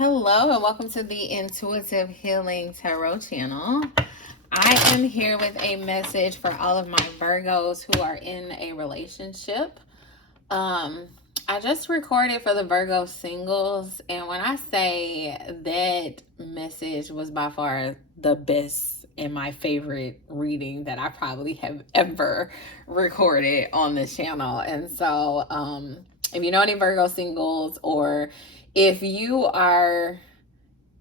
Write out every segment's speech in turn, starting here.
Hello and welcome to the Intuitive Healing Tarot channel. I am here with a message for all of my Virgos who are in a relationship. I just recorded for the Virgo singles, and when I say that message was by far the best and my favorite reading that I probably have ever recorded on this channel. And so if you know any Virgo singles, or if you are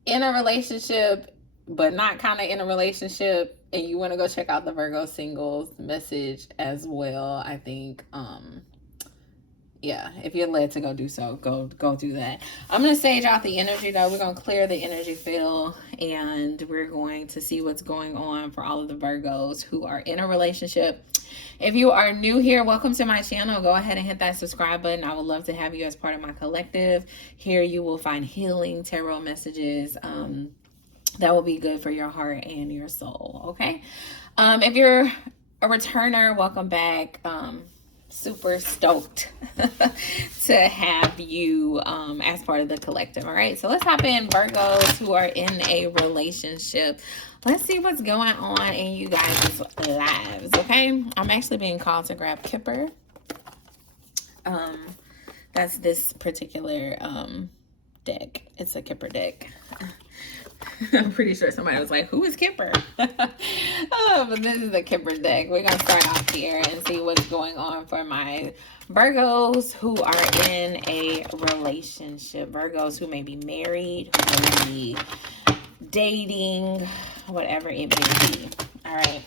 in a relationship but not kind of in a relationship and you want to go check out the Virgo singles message as well, I think yeah, if you're led to go do so, go do that. I'm going to sage out the energy though. We're going to clear the energy field, and we're going to see what's going on for all of the Virgos who are in a relationship. If you are new here, welcome to my channel. Go ahead and hit that subscribe button. I would love to have you as part of my collective. Here you will find healing tarot messages that will be good for your heart and your soul, okay? If you're a returner, welcome back. Super stoked to have you as part of the collective. All right, so let's hop in. Virgos who are in a relationship, let's see what's going on in you guys' lives. Okay, I'm actually being called to grab Kipper. That's this particular deck. It's a Kipper deck. I'm pretty sure somebody was like, who is Kipper? But this is the Kipper deck. We're going to start off here and see what's going on for my Virgos who are in a relationship. Virgos who may be married, who may be dating, whatever it may be. All right.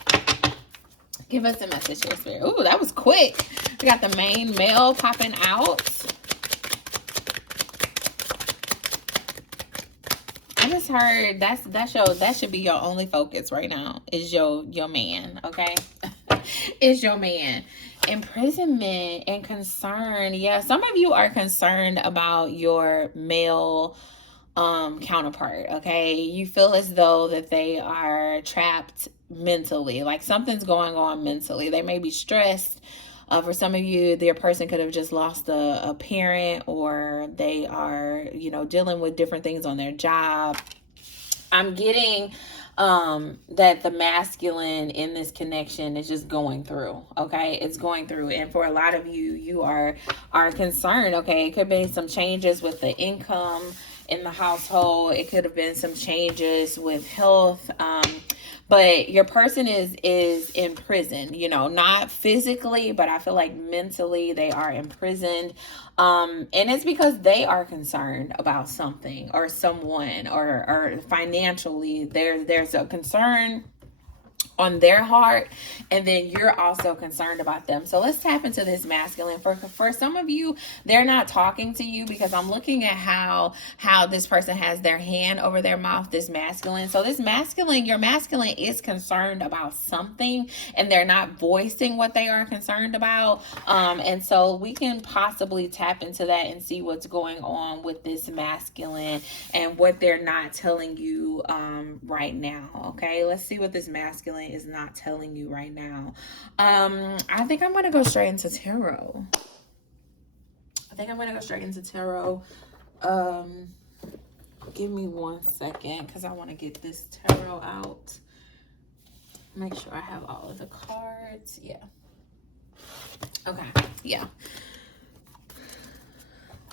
Give us a message here, Spirit. Ooh, that was quick. We got the main male popping out. I just heard that should be your only focus right now is your man, okay? Is your man. Imprisonment and concern. Yeah, some of you are concerned about your male counterpart, okay? You feel as though that they are trapped mentally, like something's going on mentally. They may be stressed. For some of you, their person could have just lost a parent, or they are, dealing with different things on their job. I'm getting that the masculine in this connection is just going through, okay? It's going through. And for a lot of you, you are concerned, okay? It could be some changes with the income in the household. It could have been some changes with health. But your person is in prison, not physically, but I feel like mentally they are imprisoned. And it's because they are concerned about something or someone, or financially there's a concern on their heart, and then you're also concerned about them. So let's tap into this masculine. For some of you, they're not talking to you because I'm looking at how this person has their hand over their mouth, this masculine. So this masculine, your masculine is concerned about something, and they're not voicing what they are concerned about. And so we can possibly tap into that and see what's going on with this masculine and what they're not telling you right now. Okay, let's see what this masculine is not telling you right now. I think I'm going to go straight into tarot. Give me 1 second because I want to get this tarot out. Make sure I have all of the cards. Yeah. Okay. Yeah.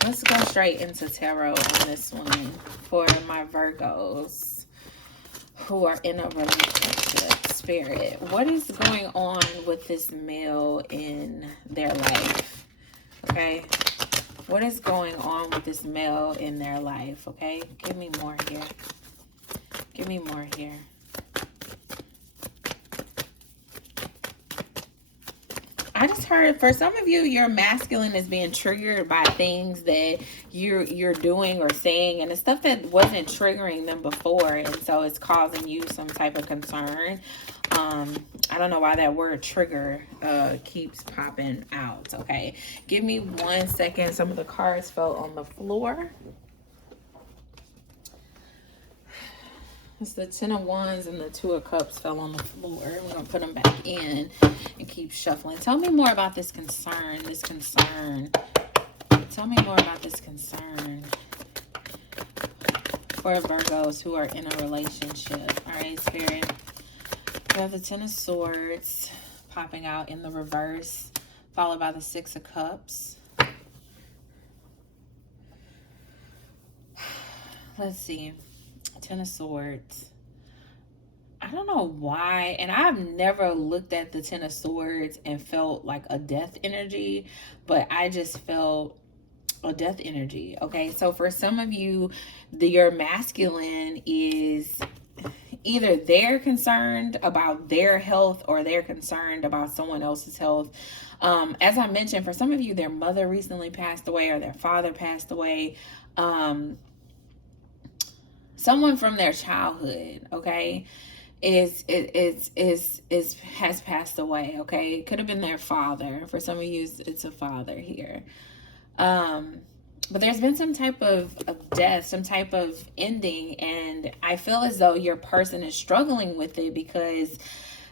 Let's go straight into tarot on this one for my Virgos who are in a relationship. Spirit, what is going on with this male in their life? Okay, what is going on with this male in their life? Okay, give me more here. I just heard for some of you, your masculine is being triggered by things that you're doing or saying, and it's stuff that wasn't triggering them before, and so it's causing you some type of concern. I don't know why that word trigger keeps popping out. Okay, give me 1 second. Some of the cards fell on the floor. It's the 10 of Wands and the 2 of Cups fell on the floor. We're going to put them back in and keep shuffling. Tell me more about this concern. Tell me more about this concern. for Virgos who are in a relationship. All right, Spirit. We have the Ten of Swords popping out in the reverse, followed by the Six of Cups. Let's see. Ten of Swords. I don't know why, and I've never looked at the Ten of Swords and felt like a death energy, but I just felt a death energy. Okay, so for some of you, your masculine is either they're concerned about their health or they're concerned about someone else's health. As I mentioned, for some of you, their mother recently passed away or their father passed away. Someone from their childhood, okay, has passed away. Okay, it could have been their father. For some of you, it's a father here. But there's been some type of death, some type of ending, and I feel as though your person is struggling with it because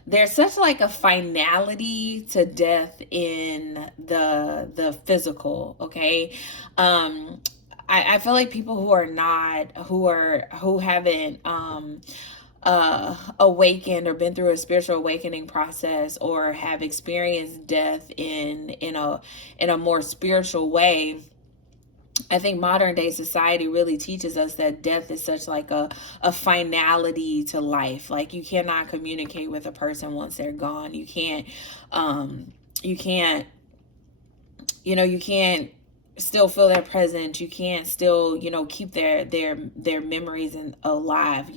there's such like a finality to death in the physical. Okay. I feel like people who haven't awakened or been through a spiritual awakening process or have experienced death in a more spiritual way. I think modern day society really teaches us that death is such like a finality to life. Like you cannot communicate with a person once they're gone. You can't still feel their presence. You can't still, keep their memories alive,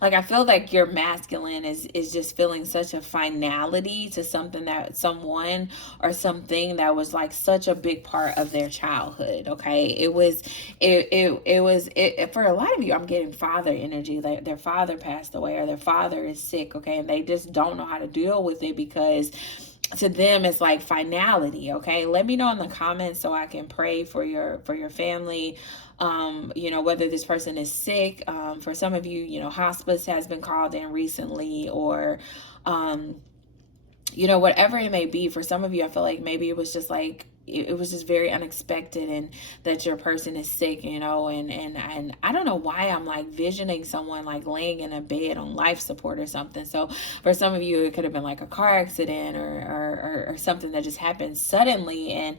Like I feel like your masculine is just feeling such a finality to someone or something that was like such a big part of their childhood. Okay. It was for a lot of you, I'm getting father energy. Like their father passed away or their father is sick. Okay. And they just don't know how to deal with it because to them it's like finality. Okay, let me know in the comments so I can pray for your family. Whether this person is sick, for some of you, hospice has been called in recently, or whatever it may be. For some of you, I feel like maybe it was just like it was just very unexpected and that your person is sick, and I don't know why I'm like visioning someone like laying in a bed on life support or something. So for some of you, it could have been like a car accident or something that just happened suddenly. And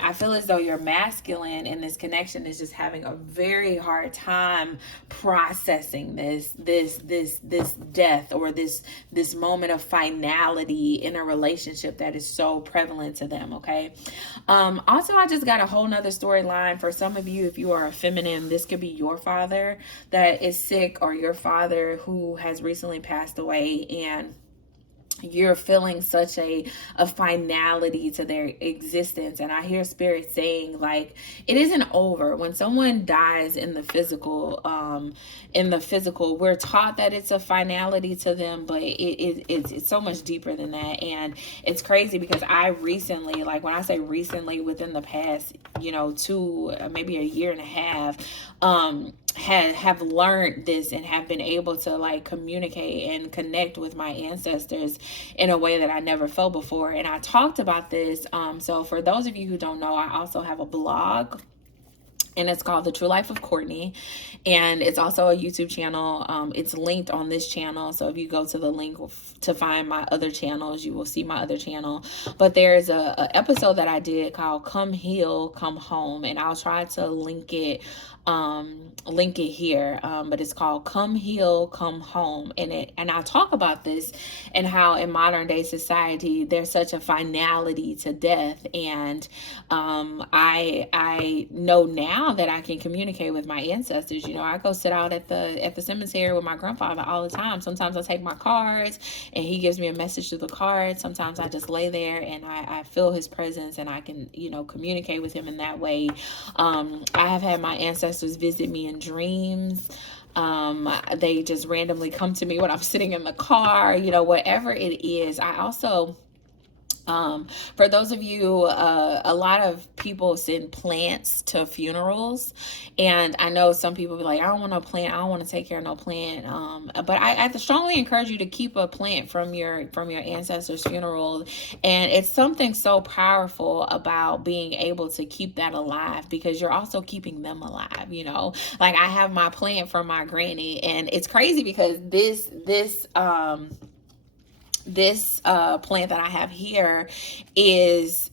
I feel as though your masculine in this connection is just having a very hard time processing this death or this moment of finality in a relationship that is so prevalent to them. Okay. Also, I just got a whole nother storyline for some of you. If you are a feminine, this could be your father that is sick or your father who has recently passed away, and you're feeling such a finality to their existence. And I hear spirit saying like it isn't over. When someone dies in the physical, we're taught that it's a finality to them, but it's so much deeper than that. And it's crazy because I recently, like when I say recently, within the past maybe a year and a half, have learned this and have been able to like communicate and connect with my ancestors in a way that I never felt before. And I talked about this. So for those of you who don't know, I also have a blog, and it's called The True Life of Courtney, and it's also a YouTube channel. It's linked on this channel, so if you go to the link to find my other channels, you will see my other channel. But there's a episode that I did called Come Heal, Come Home, and I'll try to link it here, but it's called Come Heal, Come Home, and I'll talk about this and how in modern day society there's such a finality to death. And I know now that I can communicate with my ancestors. I go sit out at the cemetery with my grandfather all the time. Sometimes I take my cards and he gives me a message through the card. Sometimes I just lay there and I feel his presence and I can communicate with him in that way. I have had my ancestors visit me in dreams. They just randomly come to me when I'm sitting in the car, whatever it is. I also For those of you, a lot of people send plants to funerals, and I know some people be like, I don't want no plant, I don't want to take care of no plant. But I strongly encourage you to keep a plant from your ancestors' funeral, and it's something so powerful about being able to keep that alive, because you're also keeping them alive. You know, like I have my plant from my granny, and it's crazy because this plant that I have here is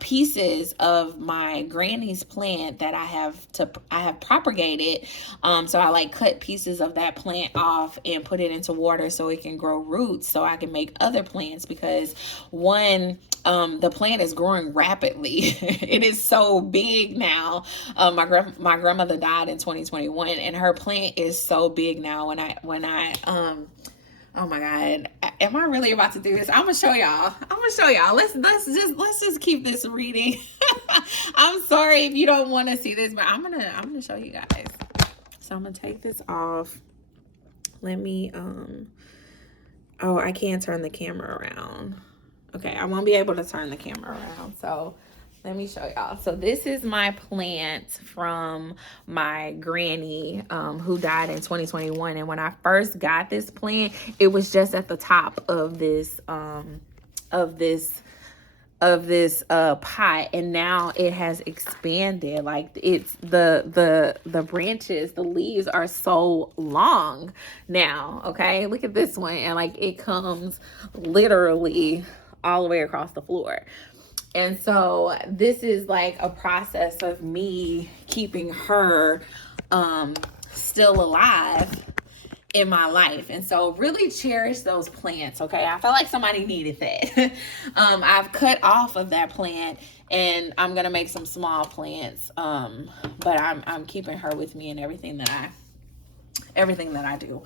pieces of my granny's plant that I have propagated. So I like cut pieces of that plant off and put it into water so it can grow roots, so I can make other plants, because the plant is growing rapidly. It is so big now. My grandmother died in 2021, and her plant is so big now. When I oh my God, am I really about to do this? I'm gonna show y'all. Let's just keep this reading. I'm sorry if you don't want to see this, but I'm gonna show you guys. So I'm gonna take this off. Let me oh, I can't turn the camera around. Okay, I won't be able to turn the camera around, so let me show y'all. So this is my plant from my granny, who died in 2021. And when I first got this plant, it was just at the top of this pot, and now it has expanded. Like, it's the branches, the leaves are so long now. Okay, look at this one, and like it comes literally all the way across the floor. And so this is like a process of me keeping her still alive in my life. And so really cherish those plants, okay? I felt like somebody needed that. I've cut off of that plant, and I'm gonna make some small plants, but I'm keeping her with me in everything that I do.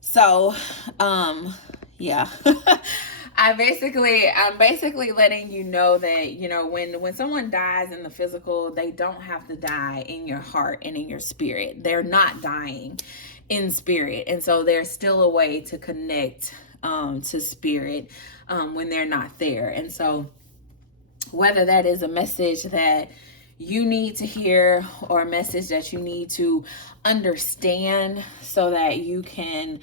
So yeah. I'm basically letting you know that, you know, when someone dies in the physical, they don't have to die in your heart and in your spirit. They're not dying in spirit. And so there's still a way to connect to spirit when they're not there. And so whether that is a message that you need to hear or a message that you need to understand so that you can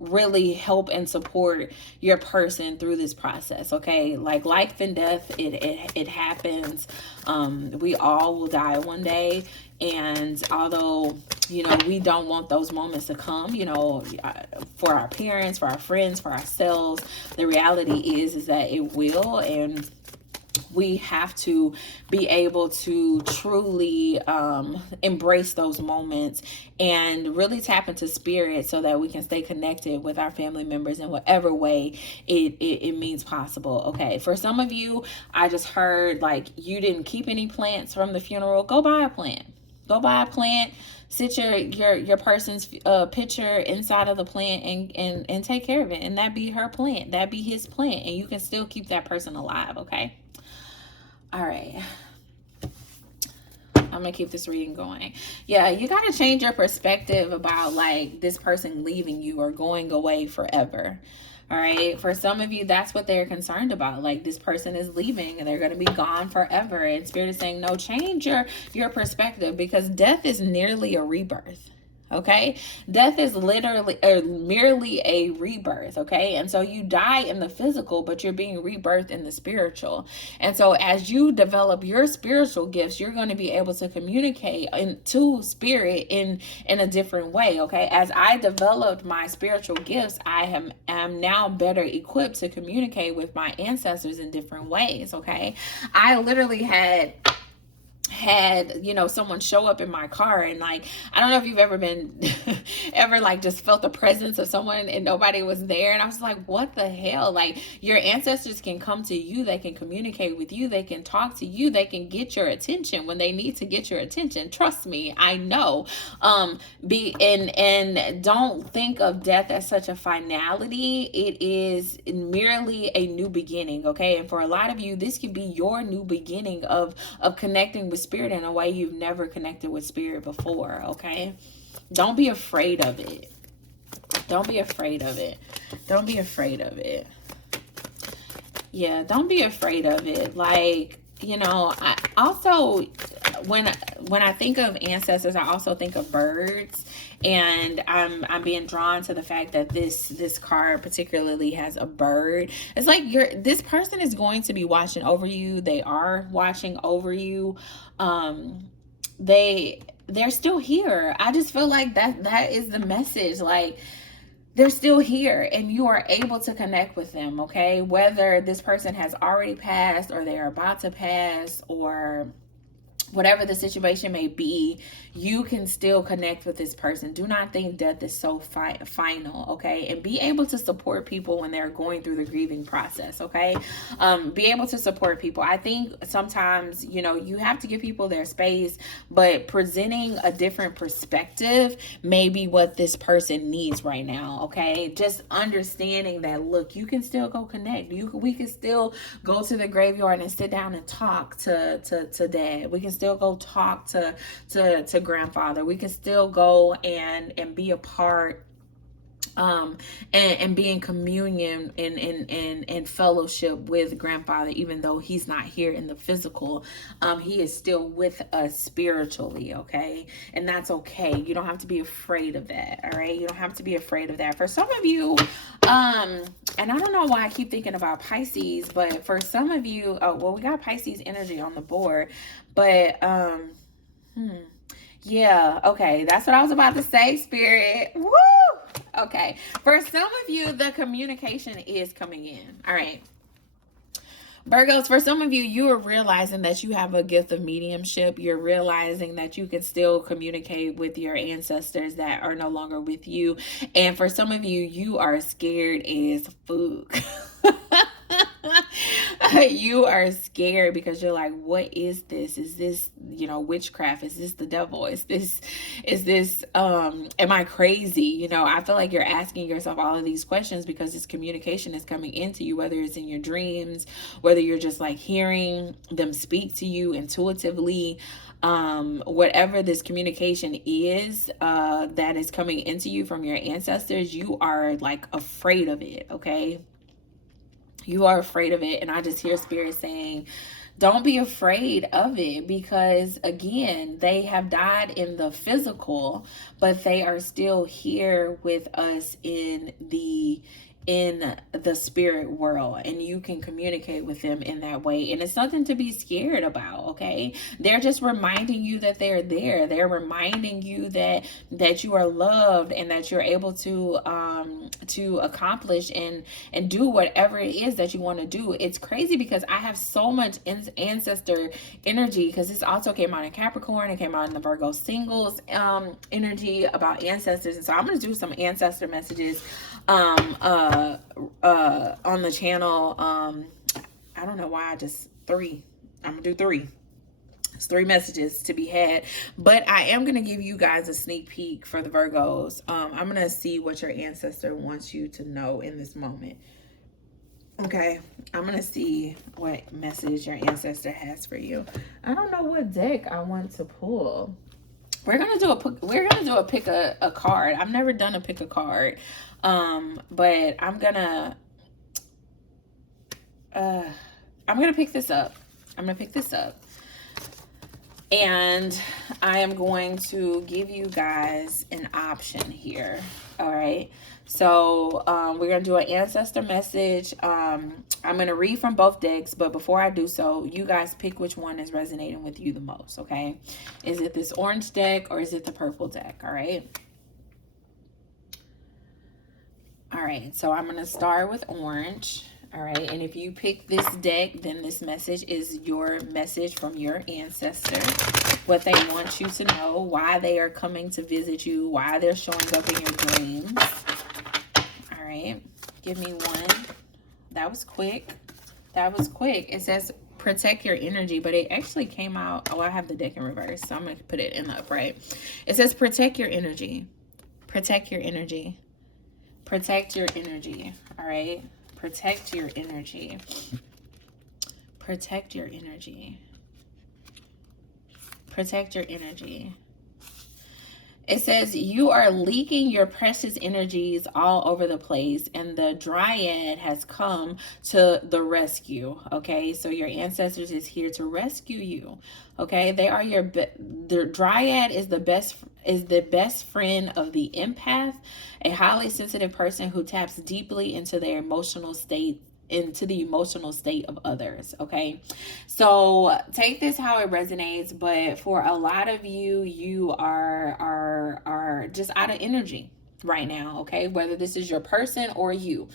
really help and support your person through this process, okay? Like life and death, it happens. We all will die one day, and although, you know, we don't want those moments to come, you know, for our parents, for our friends, for ourselves, the reality is that it will, and we have to be able to truly embrace those moments and really tap into spirit so that we can stay connected with our family members in whatever way it means possible. Okay, for some of you, I just heard like you didn't keep any plants from the funeral. Go buy a plant. Sit your person's picture inside of the plant and take care of it, and that be her plant, that be his plant, and you can still keep that person alive. Okay. All right, I'm gonna keep this reading going. Yeah, you gotta change your perspective about like this person leaving you or going away forever. All right, for some of you, that's what they're concerned about. Like, this person is leaving and they're gonna be gone forever, and Spirit is saying, no, change your perspective, because death is nearly a rebirth. Okay, death is literally merely a rebirth. Okay, and so you die in the physical, but you're being rebirthed in the spiritual. And so as you develop your spiritual gifts, you're going to be able to communicate to spirit in a different way. Okay, as I developed my spiritual gifts, I am now better equipped to communicate with my ancestors in different ways. Okay, I literally had you know, someone show up in my car, and like, I don't know if you've ever been ever like just felt the presence of someone and nobody was there, and I was like, what the hell? Like, your ancestors can come to you, they can communicate with you, they can talk to you, they can get your attention when they need to get your attention. Trust me, I know. And don't think of death as such a finality. It is merely a new beginning. Okay, and for a lot of you, this could be your new beginning of connecting with spirit in a way you've never connected with spirit before. Okay, don't be afraid of it. Don't be afraid of it. Yeah, don't be afraid of it. Like, you know, I also, when I think of ancestors, I also think of birds, and I'm being drawn to the fact that this card particularly has a bird. It's like this person is going to be watching over you. They are watching over you. They're still here. I just feel like that is the message. Like, they're still here and you are able to connect with them, okay? Whether this person has already passed or they're about to pass, or whatever the situation may be, you can still connect with this person. Do not think death is so final, okay? And be able to support people when they're going through the grieving process, okay? Be able to support people. I think sometimes, you know, you have to give people their space, but presenting a different perspective may be what this person needs right now, okay? Just understanding that, look, you can still go connect. We can still go to the graveyard and sit down and talk to dad. We can still go talk to grandfather. We can still go and be a part, and be in communion and fellowship with grandfather, even though he's not here in the physical. He is still with us spiritually, okay? And that's okay. You don't have to be afraid of that, all right? You don't have to be afraid of that. For some of you, and I don't know why I keep thinking about Pisces, but for some of you, well, we got Pisces energy on the board, but yeah, okay, that's what I was about to say, Spirit. Woo! Okay, for some of you, the communication is coming in. All right, Virgos, for some of you, you are realizing that you have a gift of mediumship. You're realizing that you can still communicate with your ancestors that are no longer with you. And for some of you, you are scared as fuck. You are scared because you're like, what is this? Is this, you know, witchcraft? Is this the devil? Is this am I crazy? You know, I feel like you're asking yourself all of these questions because this communication is coming into you, whether it's in your dreams, whether you're just like hearing them speak to you intuitively. Whatever this communication is, that is coming into you from your ancestors, you are like afraid of it, okay? You are afraid of it. And I just hear Spirit saying, don't be afraid of it, because again, they have died in the physical, but they are still here with us in the spirit world, and you can communicate with them in that way. And it's nothing to be scared about, okay? They're just reminding you that they're there. They're reminding you that you are loved and that you're able to accomplish and do whatever it is that you want to do. It's crazy because I have so much ancestor energy, because this also came out in Capricorn. It came out in the Virgo singles energy about ancestors. And so I'm going to do some ancestor messages on the channel. I don't know why, just 3. I'm gonna do 3. It's 3 messages to be had, but I am gonna give you guys a sneak peek for the Virgos. I'm gonna see what your ancestor wants you to know in this moment. Okay, I'm gonna see what message your ancestor has for you. I don't know what deck I want to pull. We're gonna do a pick a card. I've never done a pick a card, but I'm gonna pick this up. I'm gonna pick this up, and I am going to give you guys an option here. All right. So we're going to do an ancestor message. I'm going to read from both decks, but before I do so, you guys pick which one is resonating with you the most, okay? Is it this orange deck or is it the purple deck, all right? All right, so I'm going to start with orange, all right? And if you pick this deck, then this message is your message from your ancestor, what they want you to know, why they are coming to visit you, why they're showing up in your dreams. All right, give me one. That was quick. That was quick. It says protect your energy, but it actually came out. Oh, I have the deck in reverse, so I'm going to put it in the upright. It says protect your energy. Protect your energy. Protect your energy. All right, protect your energy. Protect your energy. Protect your energy. It says you are leaking your precious energies all over the place, and the dryad has come to the rescue. Okay, so your ancestors is here to rescue you. Okay, they are the dryad is the best friend of the empath, a highly sensitive person who taps deeply into their emotional state, into the emotional state of others. Okay, so take this how it resonates, but for a lot of you, you are just out of energy right now. Okay, whether this is your person or you,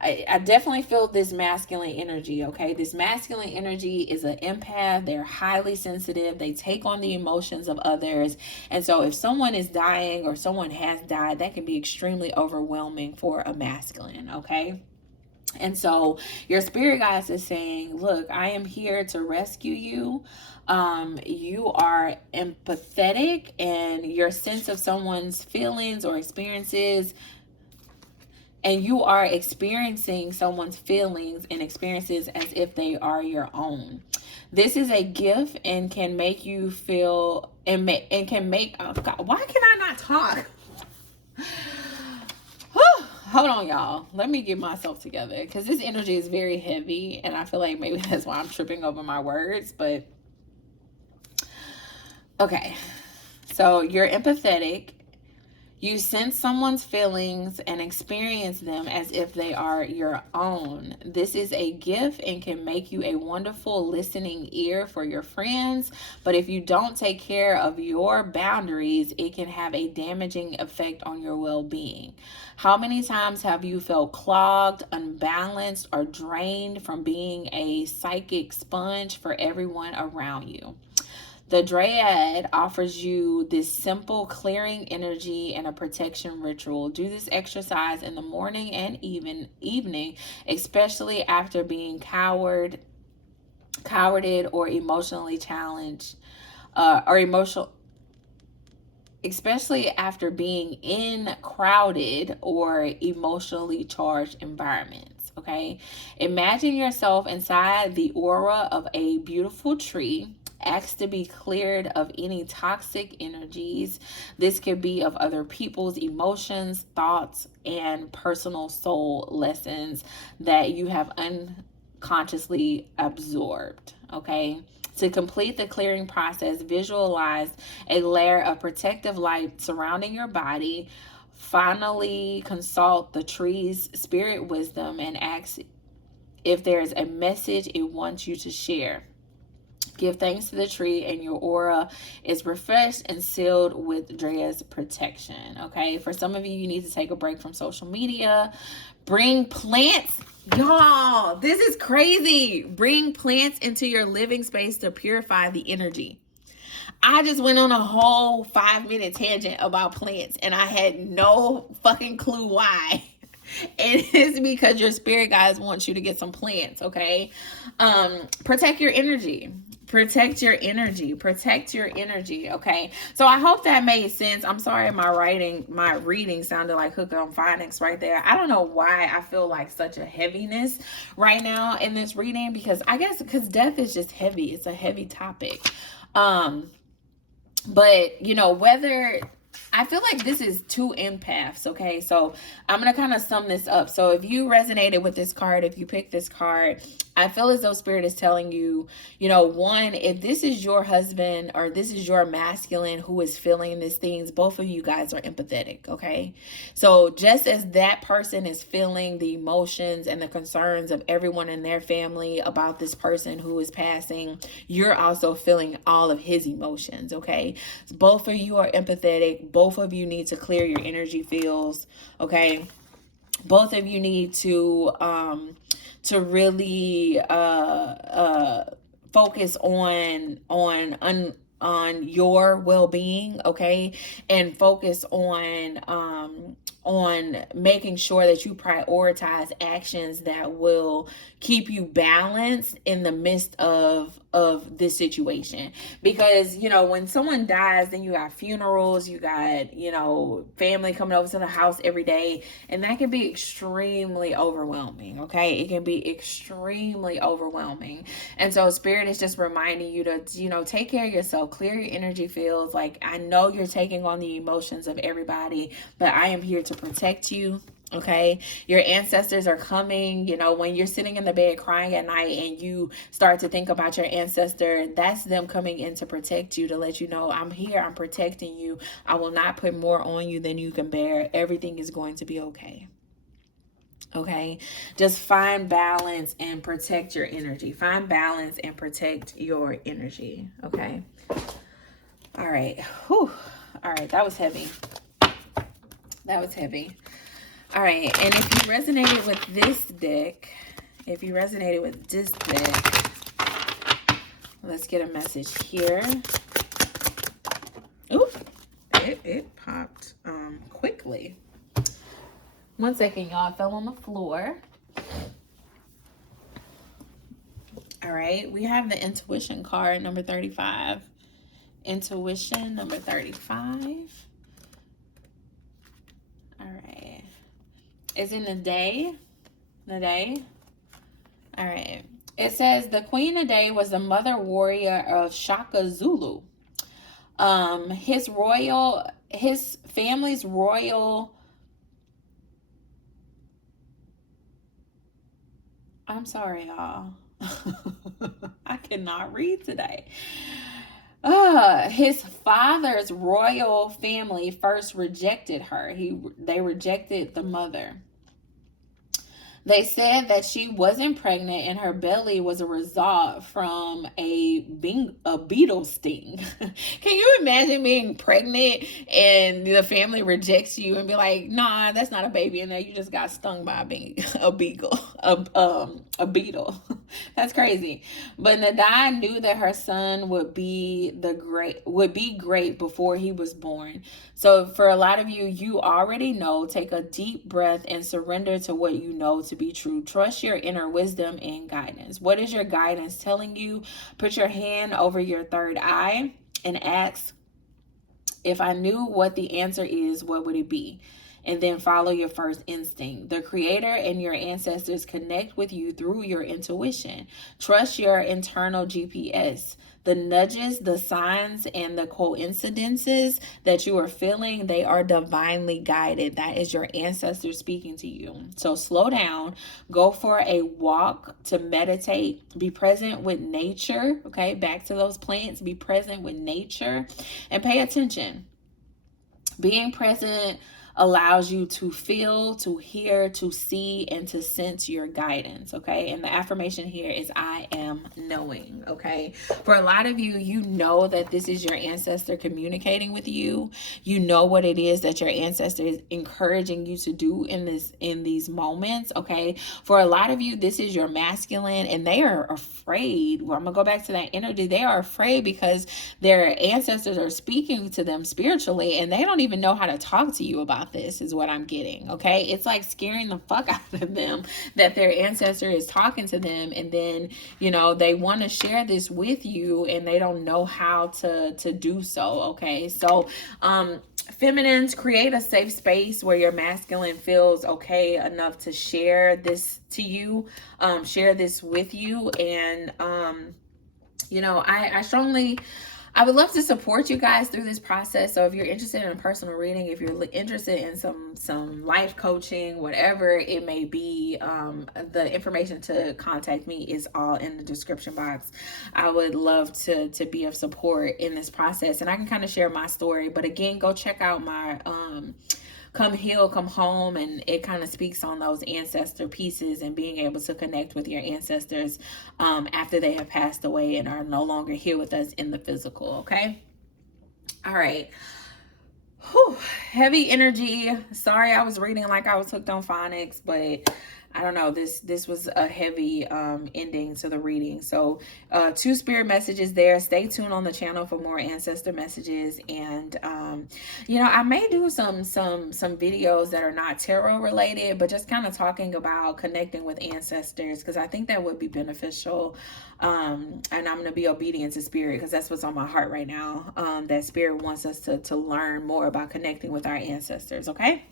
I definitely feel this masculine energy. Okay, this masculine energy is an empath. They're highly sensitive. They take on the emotions of others, and so if someone is dying or someone has died, that can be extremely overwhelming for a masculine. Okay. And so your spirit guides is saying, look, I am here to rescue you. You are empathetic, and your sense of someone's feelings or experiences, and you are experiencing someone's feelings and experiences as if they are your own. This is a gift and can make you feel and can make, oh God, why can I not talk? Hold on, y'all. Let me get myself together, because this energy is very heavy, and I feel like maybe that's why I'm tripping over my words. But okay, so you're empathetic. You sense someone's feelings and experience them as if they are your own. This is a gift and can make you a wonderful listening ear for your friends. But if you don't take care of your boundaries, it can have a damaging effect on your well-being. How many times have you felt clogged, unbalanced, or drained from being a psychic sponge for everyone around you? The Dryad offers you this simple clearing energy and a protection ritual. Do this exercise in the morning and evening, especially after being cowarded or emotionally challenged, especially after being in crowded or emotionally charged environments. Okay, imagine yourself inside the aura of a beautiful tree. Ask to be cleared of any toxic energies. This could be of other people's emotions, thoughts, and personal soul lessons that you have unconsciously absorbed. Okay. To complete the clearing process, visualize a layer of protective light surrounding your body. Finally, consult the tree's spirit wisdom and ask if there's a message it wants you to share. Give thanks to the tree, and your aura is refreshed and sealed with Drea's protection. Okay, for some of you, you need to take a break from social media. Bring plants. Y'all, this is crazy. Bring plants into your living space to purify the energy. I just went on a whole 5-minute tangent about plants, and I had no fucking clue why. And it's because your spirit guides want you to get some plants. Okay, protect your energy. Protect your energy. Protect your energy. Okay, so I hope that made sense. I'm sorry my reading sounded like hook on phonics right there. I don't know why I feel like such a heaviness right now in this reading, because I guess because death is just heavy. It's a heavy topic. But you know, whether I feel like this is two empaths. Okay, so I'm gonna kind of sum this up. So if you resonated with this card, if you picked this card, I feel as though spirit is telling you, you know, one, if this is your husband or this is your masculine who is feeling these things, both of you guys are empathetic. Okay, so just as that person is feeling the emotions and the concerns of everyone in their family about this person who is passing, you're also feeling all of his emotions. Okay, so both of you are empathetic. Both of you need to clear your energy fields. Okay, both of you need to really focus on your well-being. Okay, and focus on making sure that you prioritize actions that will keep you balanced in the midst of of this situation. Because, you know, when someone dies, then you got funerals, you got, you know, family coming over to the house every day, and that can be extremely overwhelming. Okay, it can be extremely overwhelming. And so spirit is just reminding you to, you know, take care of yourself, clear your energy fields. Like, I know you're taking on the emotions of everybody, but I am here to protect you. Okay, your ancestors are coming. You know, when you're sitting in the bed crying at night and you start to think about your ancestor, that's them coming in to protect you, to let you know, I'm here, I'm protecting you. I will not put more on you than you can bear. Everything is going to be okay. Okay, just find balance and protect your energy. Find balance and protect your energy. Okay, all right. Whew. All right, that was heavy. That was heavy. All right, and if you resonated with this deck, let's get a message here. Ooh, it popped quickly. 1 second, y'all. I fell on the floor. All right, we have the intuition card, number 35. Intuition, number 35. All right. It's in the day. All right. It says the Queen of Day was the mother warrior of Shaka Zulu. His family's royal. I'm sorry, y'all. I cannot read today. His father's royal family first rejected her. They rejected the mother. They said that she wasn't pregnant and her belly was a result from a beetle sting. Can you imagine being pregnant and the family rejects you and be like, nah, that's not a baby in there. You just got stung by a beetle. That's crazy. But Nadine knew that her son would be great before he was born. So for a lot of you, you already know. Take a deep breath and surrender to what you know to be true. Trust your inner wisdom and guidance. What is your guidance telling you? Put your hand over your third eye and ask, if I knew what the answer is, what would it be? And then follow your first instinct. The creator and your ancestors connect with you through your intuition. Trust your internal GPS. The nudges, the signs, and the coincidences that you are feeling, they are divinely guided. That is your ancestors speaking to you. So slow down, go for a walk to meditate, be present with nature. Okay, back to those plants, be present with nature and pay attention. Being present allows you to feel, to hear, to see, and to sense your guidance, okay? And the affirmation here is I am knowing, okay? For a lot of you, you know that this is your ancestor communicating with you. You know what it is that your ancestor is encouraging you to do in these moments, okay? For a lot of you, this is your masculine, and they are afraid. Well, I'm gonna go back to that energy. They are afraid because their ancestors are speaking to them spiritually, and they don't even know how to talk to you about this, is what I'm getting. Okay, it's like scaring the fuck out of them that their ancestor is talking to them, and then, you know, they want to share this with you and they don't know how to do so. Okay, so feminines, create a safe space where your masculine feels okay enough to share this to you, share this with you. And you know, I would love to support you guys through this process. So if you're interested in a personal reading, if you're interested in some life coaching, whatever it may be, the information to contact me is all in the description box. I would love to be of support in this process, and I can kind of share my story. But again, go check out my Come Heal, Come Home, and it kind of speaks on those ancestor pieces and being able to connect with your ancestors after they have passed away and are no longer here with us in the physical. Okay, all right. Whew. Heavy energy. Sorry, I was reading like I was hooked on phonics, but I don't know, this was a heavy ending to the reading. So 2 spirit messages there. Stay tuned on the channel for more ancestor messages. And you know, I may do some videos that are not tarot related, but just kind of talking about connecting with ancestors, because I think that would be beneficial. And I'm going to be obedient to spirit, because that's what's on my heart right now. That spirit wants us to learn more about connecting with our ancestors. Okay,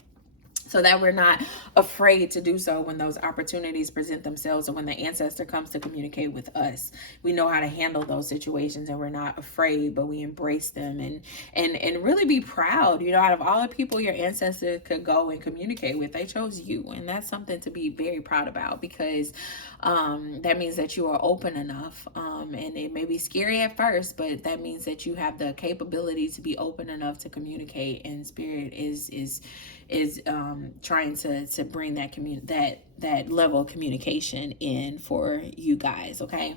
so that we're not afraid to do so when those opportunities present themselves, or when the ancestor comes to communicate with us. We know how to handle those situations, and we're not afraid, but we embrace them, and really be proud. You know, out of all the people your ancestors could go and communicate with, they chose you, and that's something to be very proud about, because that means that you are open enough, and it may be scary at first, but that means that you have the capability to be open enough to communicate, and spirit is trying to bring that level of communication in for you guys. Okay,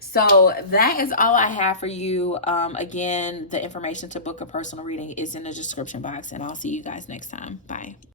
so that is all I have for you. Again, the information to book a personal reading is in the description box, and I'll see you guys next time. Bye.